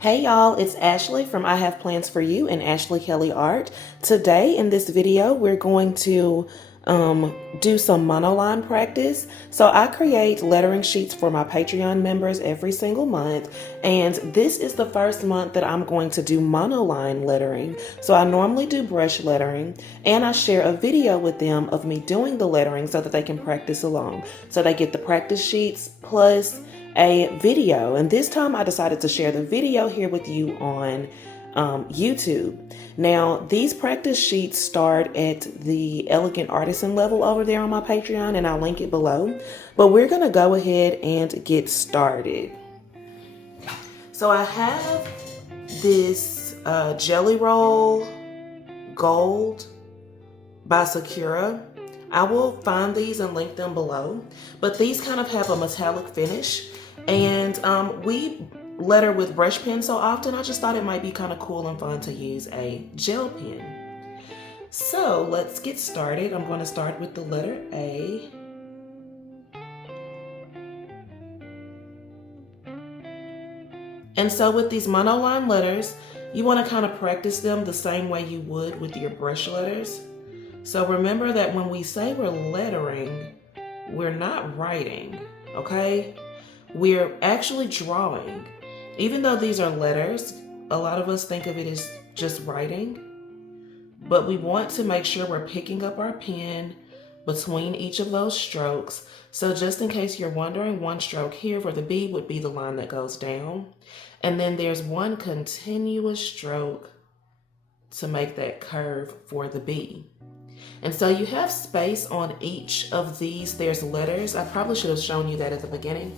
Hey y'all, it's Ashley from I Have Plans for You and Ashley Kelly Art. Today in this video, we're going to do some monoline practice. So I create lettering sheets for my Patreon members every single month. And this is the first month that I'm going to do monoline lettering. So I normally do brush lettering and I share a video with them of me doing the lettering so that they can practice along. So they get the practice sheets plus a video, and this time I decided to share the video here with you on YouTube. Now, these practice sheets start at the Elegant Artisan level over there on my Patreon, and I'll link it below. But we're going to go ahead and get started. So I have this Jelly Roll Gold by Sakura. I will find these and link them below, but these kind of have a metallic finish, and we letter with brush pen so often, I just thought it might be kind of cool and fun to use a gel pen. So let's get started. I'm going to start with the letter A. And so with these monoline letters, you want to kind of practice them the same way you would with your brush letters. So remember that when we say we're lettering, we're not writing, okay? We're actually drawing. Even though these are letters, a lot of us think of it as just writing, but we want to make sure we're picking up our pen between each of those strokes. So just in case you're wondering, one stroke here for the B would be the line that goes down. And then there's one continuous stroke to make that curve for the B. And so you have space on each of these. There's letters. I probably should have shown you that at the beginning,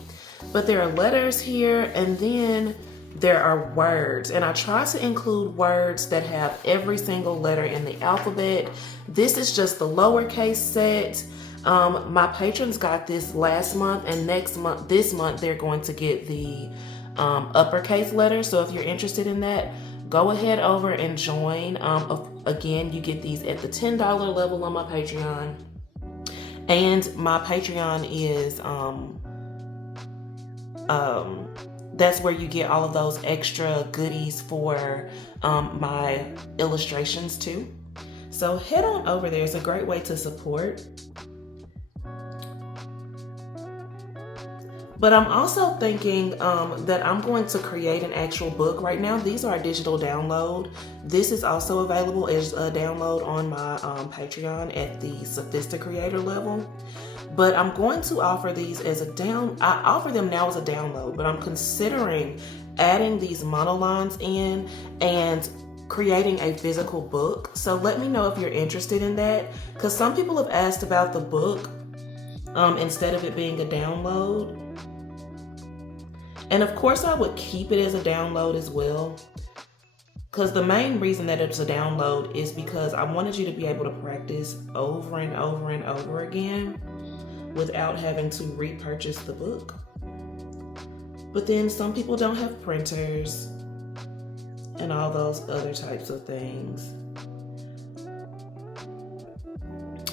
but there are letters here, and then there are words. And I try to include words that have every single letter in the alphabet. This is just the lowercase set. My patrons got this last month, and this month, they're going to get the uppercase letters. So if you're interested in that, go ahead over and join. Again, you get these at the $10 level on my Patreon. And my Patreon is, that's where you get all of those extra goodies for my illustrations too. So head on over there. It's a great way to support. But I'm also thinking that I'm going to create an actual book. Right now, these are a digital download. This is also available as a download on my Patreon at the Sophista Creator level. But I'm going to offer these as I offer them now as a download, but I'm considering adding these monolines in and creating a physical book. So let me know if you're interested in that, because some people have asked about the book instead of it being a download. And of course I would keep it as a download as well, because the main reason that it's a download is because I wanted you to be able to practice over and over and over again without having to repurchase the book. But then some people don't have printers and all those other types of things.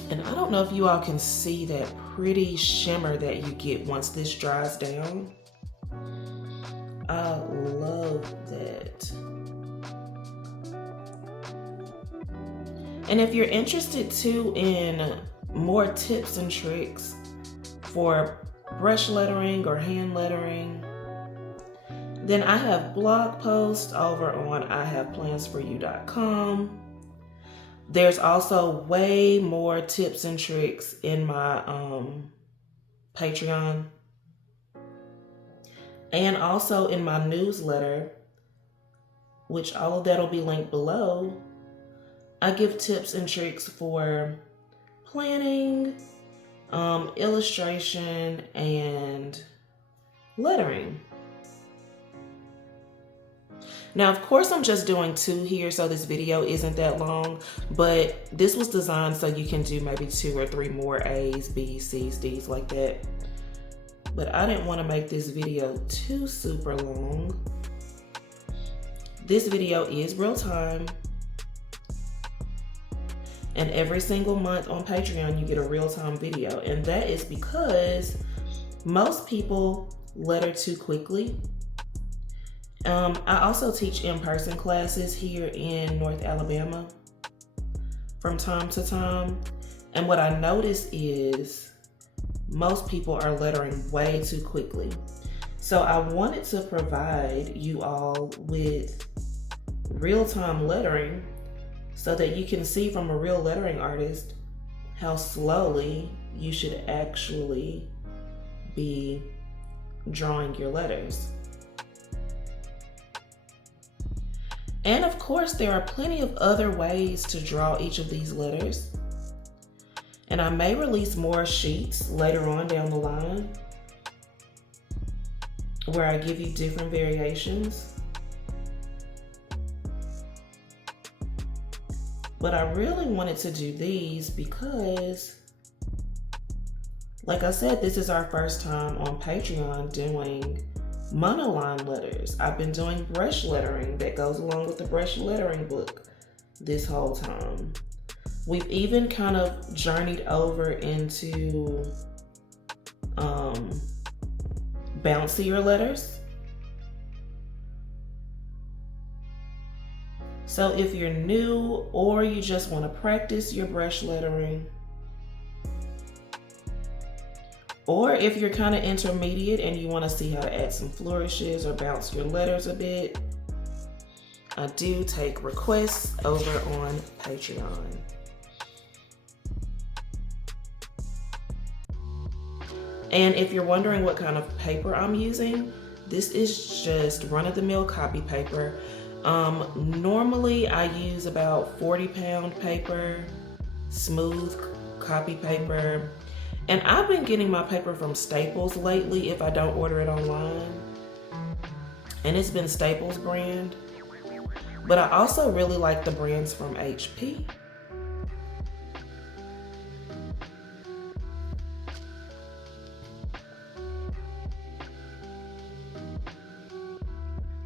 And I don't know if you all can see that pretty shimmer that you get once this dries down. I love that. And if you're interested too in more tips and tricks for brush lettering or hand lettering, then I have blog posts over on ihaveplansforyou.com. There's also way more tips and tricks in my Patreon. And also in my newsletter, which all of that will be linked below. I give tips and tricks for planning, illustration, and lettering. Now, of course, I'm just doing 2 here, so this video isn't that long, but this was designed so you can do maybe 2 or 3 more A's, B's, C's, D's like that. But I didn't want to make this video too super long. This video is real time. And every single month on Patreon, you get a real-time video. And that is because most people letter too quickly. I also teach in-person classes here in North Alabama from time to time. And what I notice is most people are lettering way too quickly. So I wanted to provide you all with real-time lettering so that you can see from a real lettering artist how slowly you should actually be drawing your letters. And of course, there are plenty of other ways to draw each of these letters. And I may release more sheets later on down the line where I give you different variations. But I really wanted to do these because, like I said, this is our first time on Patreon doing monoline letters. I've been doing brush lettering that goes along with the brush lettering book this whole time. We've even kind of journeyed over into bouncier letters. So if you're new or you just want to practice your brush lettering, or if you're kind of intermediate and you want to see how to add some flourishes or bounce your letters a bit, I do take requests over on Patreon. And if you're wondering what kind of paper I'm using, this is just run-of-the-mill copy paper. Normally I use about 40-pound paper, smooth copy paper. And I've been getting my paper from Staples lately if I don't order it online. And it's been Staples brand. But I also really like the brands from HP.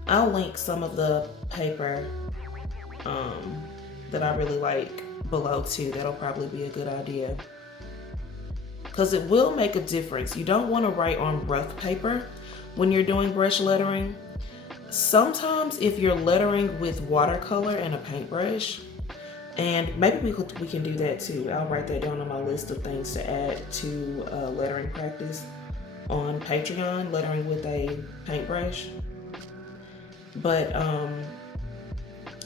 I'll link some of the paper that I really like below too. That'll probably be a good idea, because it will make a difference. You don't want to write on rough paper when you're doing brush lettering. Sometimes if you're lettering with watercolor and a paintbrush, and maybe we can do that too. I'll write that down on my list of things to add to lettering practice on Patreon, lettering with a paintbrush. But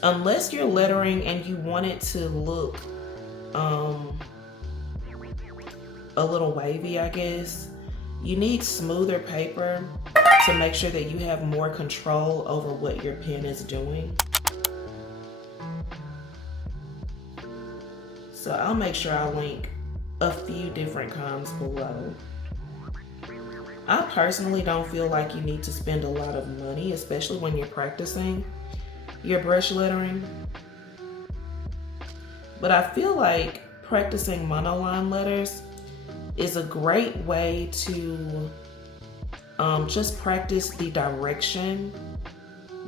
unless you're lettering and you want it to look a little wavy, I guess, you need smoother paper to make sure that you have more control over what your pen is doing. So I'll make sure I link a few different kinds below. I personally don't feel like you need to spend a lot of money, especially when you're practicing your brush lettering. But I feel like practicing monoline letters is a great way to just practice the direction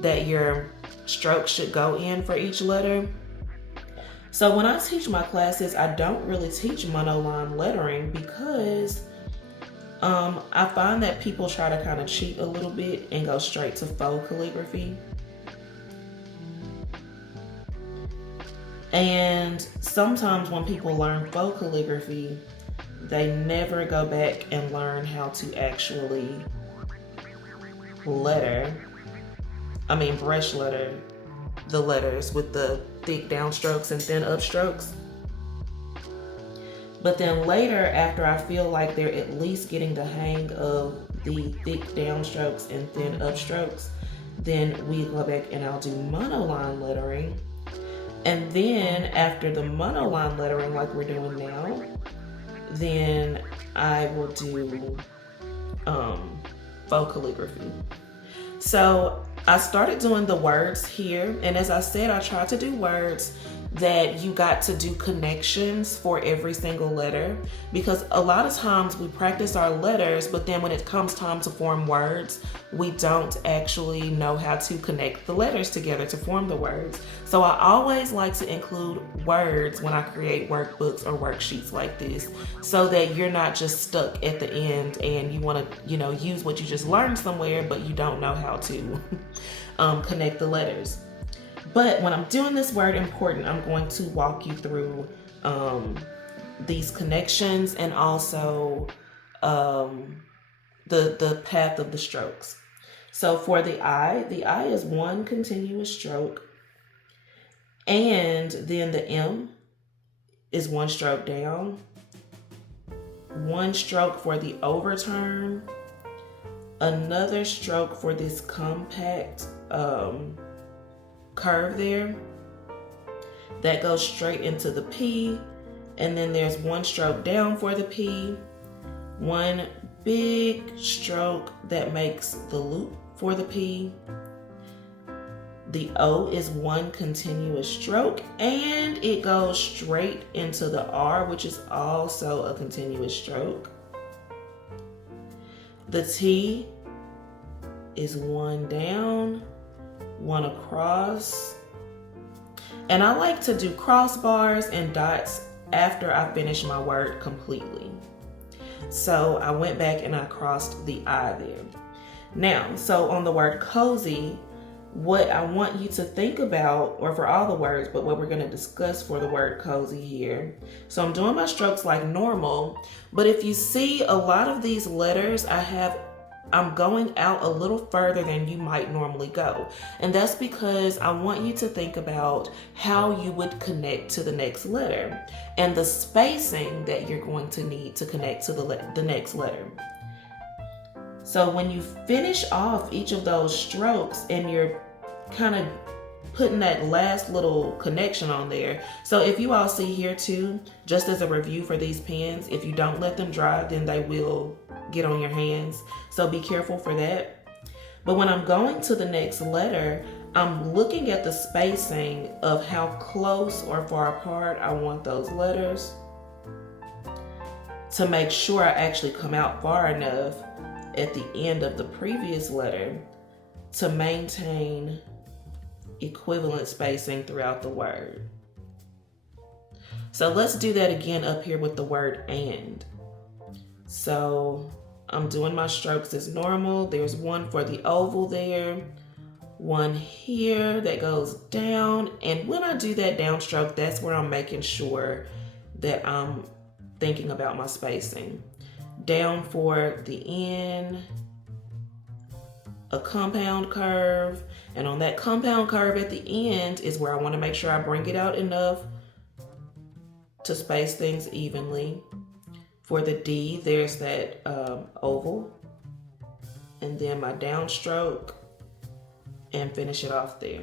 that your stroke should go in for each letter. So when I teach my classes, I don't really teach monoline lettering because I find that people try to kind of cheat a little bit and go straight to faux calligraphy. And sometimes when people learn faux calligraphy, they never go back and learn how to actually brush letter the letters with the thick downstrokes and thin upstrokes. But then later, after I feel like they're at least getting the hang of the thick downstrokes and thin upstrokes, then we go back and I'll do monoline lettering. And then after the monoline lettering, like we're doing now, then I will do faux calligraphy. So I started doing the words here, and as I said, I try to do words that you got to do connections for every single letter, because a lot of times we practice our letters, but then when it comes time to form words, we don't actually know how to connect the letters together to form the words. So I always like to include words when I create workbooks or worksheets like this, so that you're not just stuck at the end and you want to, use what you just learned somewhere, but you don't know how to connect the letters. But when I'm doing this word important, I'm going to walk you through these connections and also the path of the strokes. So for the I is one continuous stroke, and then the M is one stroke down, one stroke for the overturn, another stroke for this compact curve there that goes straight into the P, and then there's one stroke down for the P, one big stroke that makes the loop for the P. The O is one continuous stroke, and it goes straight into the R, which is also a continuous stroke. The T is one down, one across, and I like to do crossbars and dots after I finish my word completely. So I went back and I crossed the I there. Now, so on the word cozy, what I want you to think about, or for all the words, but what we're going to discuss for the word cozy here. So I'm doing my strokes like normal, but if you see a lot of these letters, I'm going out a little further than you might normally go. And that's because I want you to think about how you would connect to the next letter and the spacing that you're going to need to connect to the next letter. So when you finish off each of those strokes and you're kind of putting that last little connection on there. So if you all see here too, just as a review for these pens, if you don't let them dry, then they will get on your hands. So be careful for that. But when I'm going to the next letter, I'm looking at the spacing of how close or far apart I want those letters to make sure I actually come out far enough at the end of the previous letter to maintain equivalent spacing throughout the word. So let's do that again up here with the word and. So I'm doing my strokes as normal. There's one for the oval there, one here that goes down. And when I do that downstroke, that's where I'm making sure that I'm thinking about my spacing. Down for the N, a compound curve, and on that compound curve at the end is where I want to make sure I bring it out enough to space things evenly. For the D, there's that oval, and then my downstroke, and finish it off there.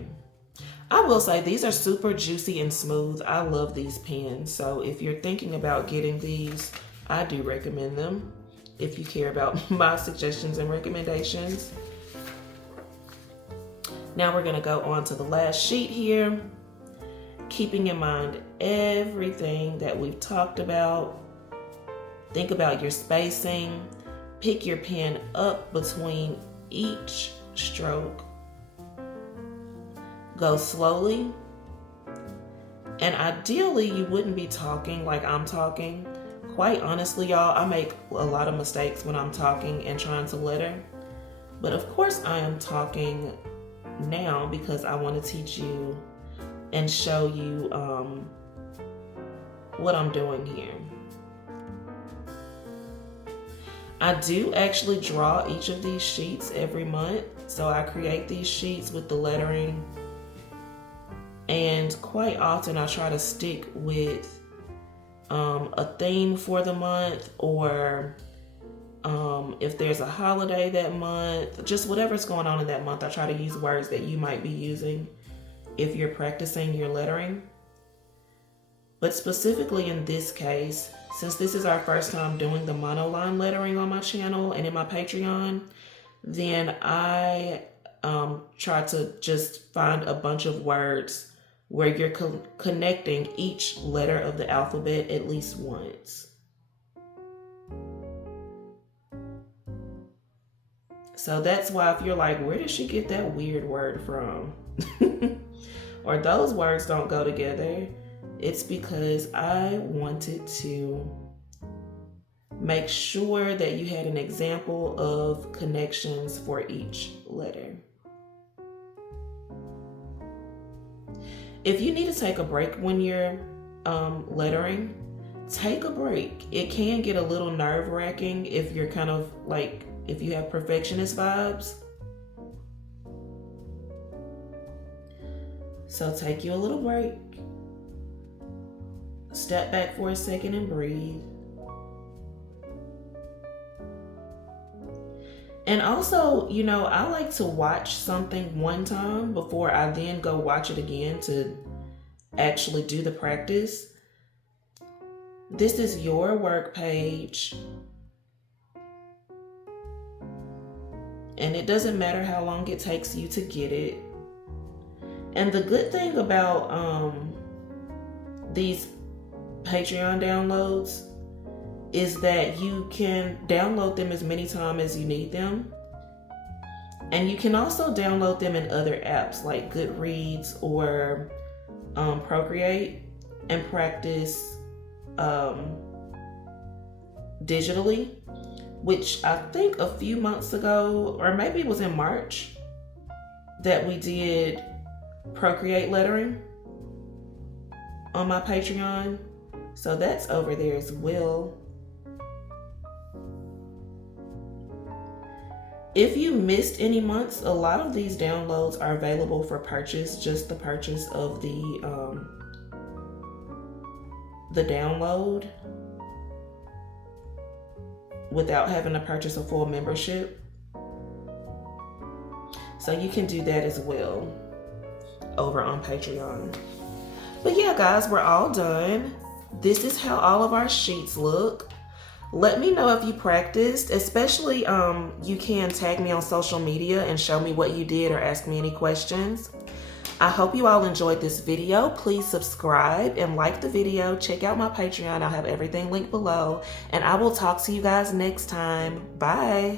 I will say these are super juicy and smooth. I love these pens, so if you're thinking about getting these, I do recommend them if you care about my suggestions and recommendations. Now we're gonna go on to the last sheet here, keeping in mind everything that we've talked about. Think about your spacing. Pick your pen up between each stroke. Go slowly. And ideally, you wouldn't be talking like I'm talking. Quite honestly, y'all, I make a lot of mistakes when I'm talking and trying to letter. But of course, I am talking now because I want to teach you and show you what I'm doing here. I do actually draw each of these sheets every month. So I create these sheets with the lettering. And quite often I try to stick with a theme for the month, or if there's a holiday that month, just whatever's going on in that month, I try to use words that you might be using if you're practicing your lettering. But specifically in this case, since this is our first time doing the monoline lettering on my channel and in my Patreon, then I try to just find a bunch of words where you're connecting each letter of the alphabet at least once. So that's why if you're like, where did she get that weird word from? Or those words don't go together, it's because I wanted to make sure that you had an example of connections for each letter. If you need to take a break when you're lettering, take a break. It can get a little nerve-wracking if you're kind of like, if you have perfectionist vibes. So take you a little break. Step back for a second and breathe. And also, you know, I like to watch something one time before I then go watch it again to actually do the practice. This is your work page. And it doesn't matter how long it takes you to get it. And the good thing about these Patreon downloads is that you can download them as many times as you need them. And you can also download them in other apps like Goodreads or Procreate and practice digitally, which I think a few months ago, or maybe it was in March, that we did Procreate lettering on my Patreon. So that's over there as well. If you missed any months, a lot of these downloads are available for purchase, just the purchase of the download without having to purchase a full membership. So you can do that as well over on Patreon. But yeah, guys, we're all done. This is how all of our sheets look. Let me know if you practiced, especially you can tag me on social media and show me what you did or ask me any questions. I hope you all enjoyed this video. Please subscribe and like the video. Check out my Patreon. I'll have everything linked below. And I will talk to you guys next time. Bye.